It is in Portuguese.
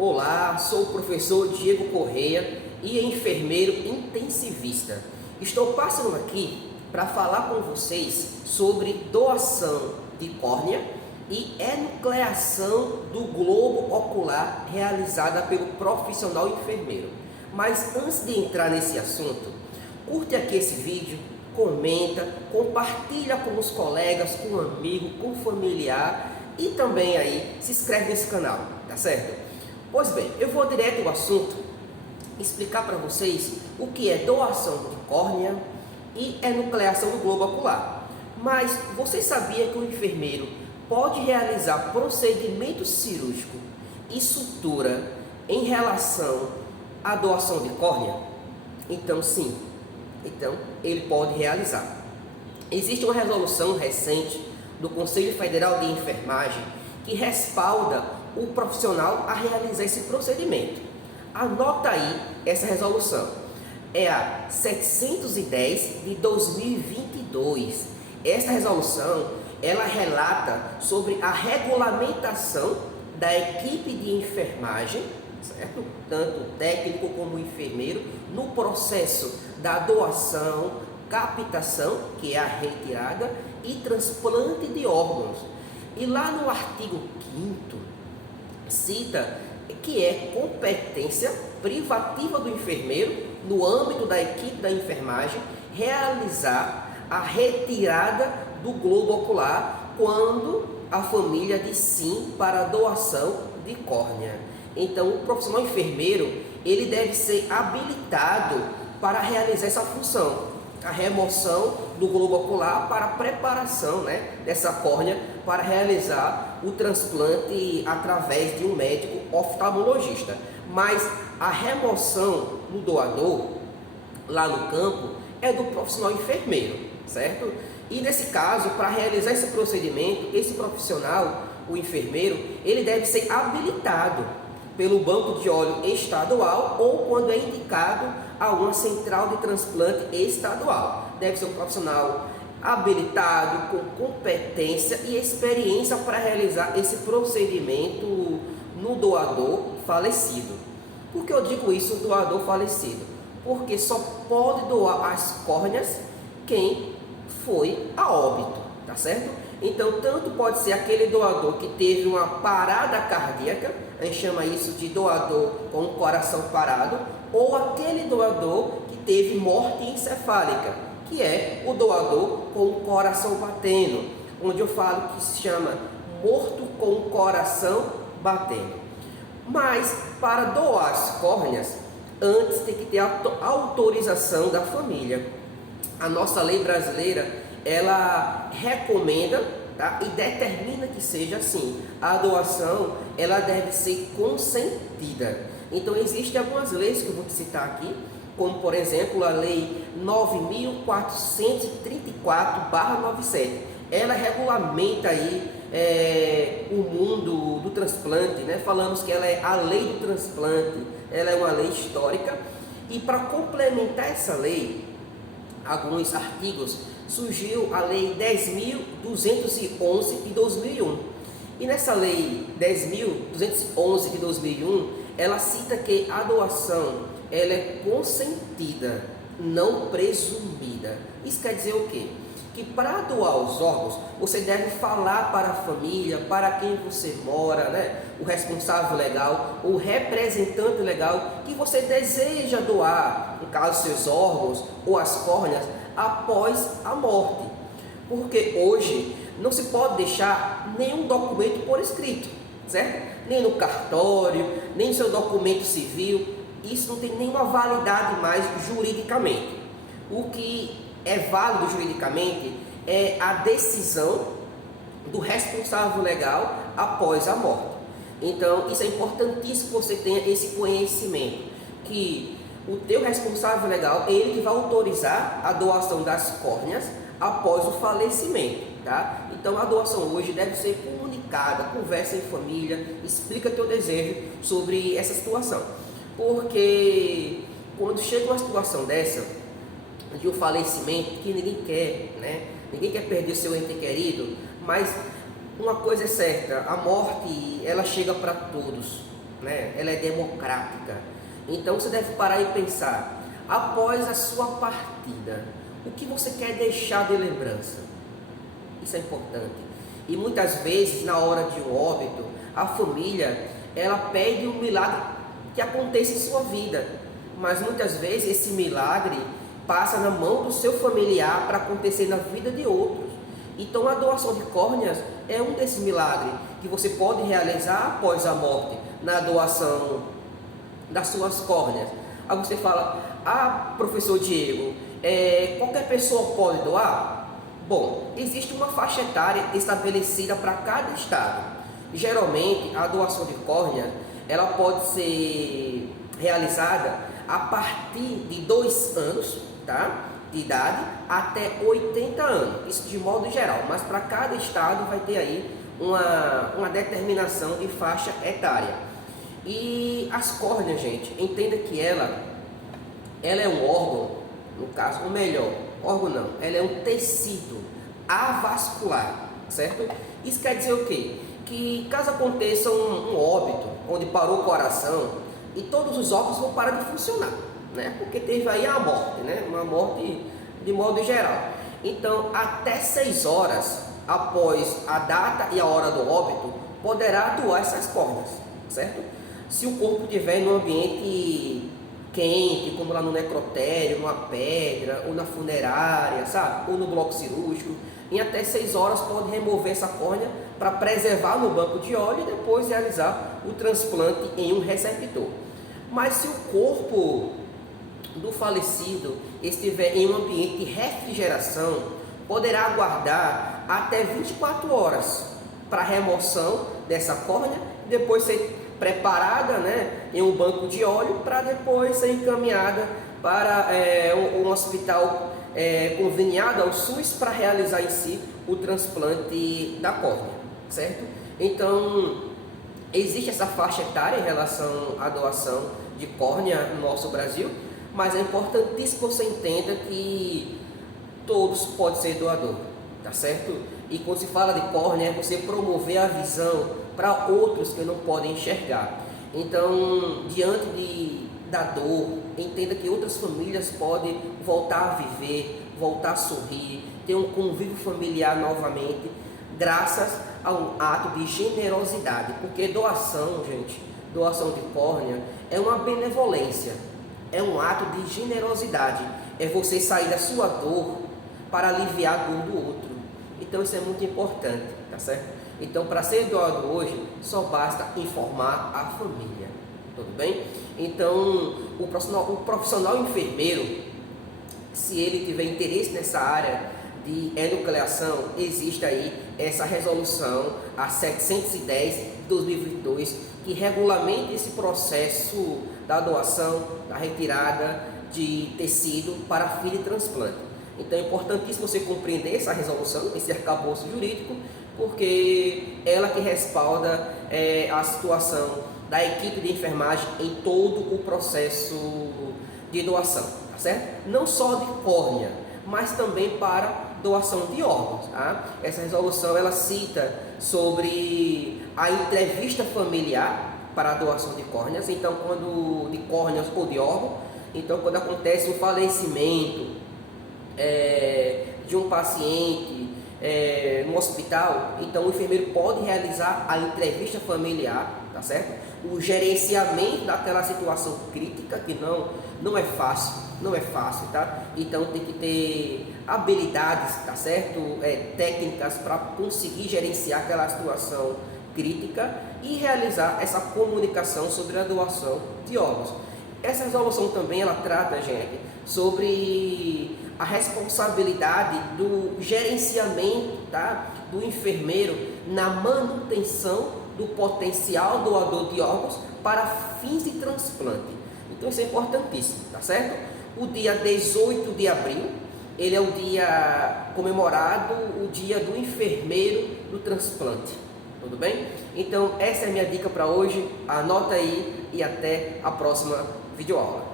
Olá, sou o professor Diego Correia e enfermeiro intensivista. Estou passando aqui para falar com vocês sobre doação de córnea e enucleação do globo ocular realizada pelo profissional enfermeiro. Mas antes de entrar nesse assunto, curte aqui esse vídeo, comenta, compartilha com os colegas, com um amigo, com um familiar e também aí se inscreve nesse canal, tá certo? Pois bem, eu vou direto ao assunto, explicar para vocês o que é doação de córnea e enucleação do globo ocular. Mas você sabia que o enfermeiro pode realizar procedimento cirúrgico e sutura em relação à doação de córnea? Então sim, ele pode realizar. Existe uma resolução recente do Conselho Federal de Enfermagem que respalda o profissional a realizar esse procedimento. Anota aí essa resolução. É a 710 de 2022. Essa resolução, ela relata sobre a regulamentação da equipe de enfermagem, certo? Tanto técnico como enfermeiro, no processo da doação, captação, que é a retirada, e transplante de órgãos. E lá no artigo 5º, cita que é competência privativa do enfermeiro, no âmbito da equipe da enfermagem, realizar a retirada do globo ocular quando a família diz sim para a doação de córnea. Então, o profissional enfermeiro, ele deve ser habilitado para realizar essa função, a remoção do globo ocular para a preparação, dessa córnea para realizar o transplante através de um médico oftalmologista. Mas a remoção no doador, lá no campo, é do profissional enfermeiro, certo? E nesse caso, para realizar esse procedimento, esse profissional, o enfermeiro, ele deve ser habilitado pelo banco de óleo estadual ou quando é indicado a uma central de transplante estadual. Deve ser um profissional habilitado, com competência e experiência para realizar esse procedimento no doador falecido. Por que eu digo isso, doador falecido? Porque só pode doar as córneas quem foi a óbito, tá certo? Então, tanto pode ser aquele doador que teve uma parada cardíaca, a gente chama isso de doador com o coração parado, ou aquele doador que teve morte encefálica, que é o doador com o coração batendo, onde eu falo que se chama morto com o coração batendo. Mas, para doar as córneas, antes tem que ter a autorização da família. A nossa lei brasileira, ela recomenda, tá? E determina que seja assim. A doação, ela deve ser consentida. Então, existem algumas leis que eu vou te citar aqui, como, por exemplo, a Lei 9.434/97. Ela regulamenta aí o mundo do transplante, Falamos que ela é a lei do transplante, ela é uma lei histórica. E para complementar essa lei, alguns artigos, surgiu a Lei 10.211 de 2001. E nessa Lei 10.211 de 2001, ela cita que a doação ela é consentida, não presumida. Isso quer dizer o quê? Que para doar os órgãos, você deve falar para a família, para quem você mora, o responsável legal, o representante legal, que você deseja doar, no caso, seus órgãos ou as córneas, após a morte. Porque hoje não se pode deixar nenhum documento por escrito, certo? Nem no cartório, nem no seu documento civil. Isso não tem nenhuma validade mais juridicamente. O que é válido juridicamente é a decisão do responsável legal após a morte. Então, isso é importantíssimo que você tenha esse conhecimento, que o teu responsável legal é ele que vai autorizar a doação das córneas após o falecimento, tá? Então, a doação hoje deve ser comunicada, conversa em família, explica teu desejo sobre essa situação. Porque quando chega uma situação dessa, de um falecimento que ninguém quer, Ninguém quer perder seu ente querido, mas uma coisa é certa, a morte ela chega para todos, né? Ela é democrática. Então você deve parar e pensar, após a sua partida, o que você quer deixar de lembrança? Isso é importante. E muitas vezes, na hora de um óbito, a família, ela pede um milagre que aconteça em sua vida. Mas muitas vezes esse milagre passa na mão do seu familiar para acontecer na vida de outros. Então a doação de córneas é um desses milagres que você pode realizar após a morte, na doação das suas córneas. Aí você fala, professor Diego, qualquer pessoa pode doar? Bom, existe uma faixa etária estabelecida para cada estado. Geralmente a doação de córnea, ela pode ser realizada a partir de 2 anos, tá? De idade até 80 anos, isso de modo geral, mas para cada estado vai ter aí uma determinação de faixa etária. E as córneas, gente, entenda que ela é um órgão, no caso, ou melhor, órgão não, ela é um tecido avascular, certo? Isso quer dizer o quê? Que caso aconteça um óbito, onde parou o coração, e todos os órgãos vão parar de funcionar, né? Porque teve aí a morte, né? Uma morte de modo geral. Então, até 6 horas após a data e a hora do óbito, poderá doar essas córneas, certo? Se o corpo estiver em um ambiente quente, como lá no necrotério, numa pedra, ou na funerária, sabe? Ou no bloco cirúrgico, em até 6 horas pode remover essa córnea para preservar no banco de óleo e depois realizar o transplante em um receptor. Mas se o corpo do falecido estiver em um ambiente de refrigeração, poderá aguardar até 24 horas para a remoção dessa córnea e depois ser preparada, né, em um banco de óleo para depois ser encaminhada para um hospital conveniado ao SUS para realizar em si o transplante da córnea, certo? Então, existe essa faixa etária em relação à doação de córnea no nosso Brasil, mas é importantíssimo que você entenda que todos podem ser doador, tá certo? E quando se fala de córnea, é você promover a visão para outros que não podem enxergar. Então, diante da dor, entenda que outras famílias podem voltar a viver, voltar a sorrir, ter um convívio familiar novamente, graças a um ato de generosidade. Porque doação, gente, doação de córnea é uma benevolência, é um ato de generosidade, é você sair da sua dor para aliviar a dor do outro. Então isso é muito importante, tá certo? Então, para ser doado hoje, só basta informar a família, tudo bem? Então, o profissional enfermeiro, se ele tiver interesse nessa área de enucleação, existe aí essa resolução, a 710 de 2022, que regulamenta esse processo da doação, da retirada de tecido para fim de transplante. Então é importantíssimo você compreender essa resolução, esse arcabouço jurídico, porque ela que respalda a situação da equipe de enfermagem em todo o processo de doação, tá certo? Não só de córnea, mas também para doação de órgãos, tá? Essa resolução ela cita sobre a entrevista familiar para a doação de córneas, então quando de córneas ou de órgão, então quando acontece um falecimento de um paciente no hospital, então o enfermeiro pode realizar a entrevista familiar, tá certo? O gerenciamento daquela situação crítica que não é fácil, tá? Então tem que ter habilidades, tá certo? Técnicas para conseguir gerenciar aquela situação crítica e realizar essa comunicação sobre a doação de órgãos. Essa resolução também ela trata, gente, sobre a responsabilidade do gerenciamento, tá, do enfermeiro na manutenção do potencial doador de órgãos para fins de transplante. Então isso é importantíssimo, tá certo? O dia 18 de abril, ele é o dia comemorado, o dia do enfermeiro do transplante, tudo bem? Então essa é a minha dica para hoje, anota aí e até a próxima videoaula.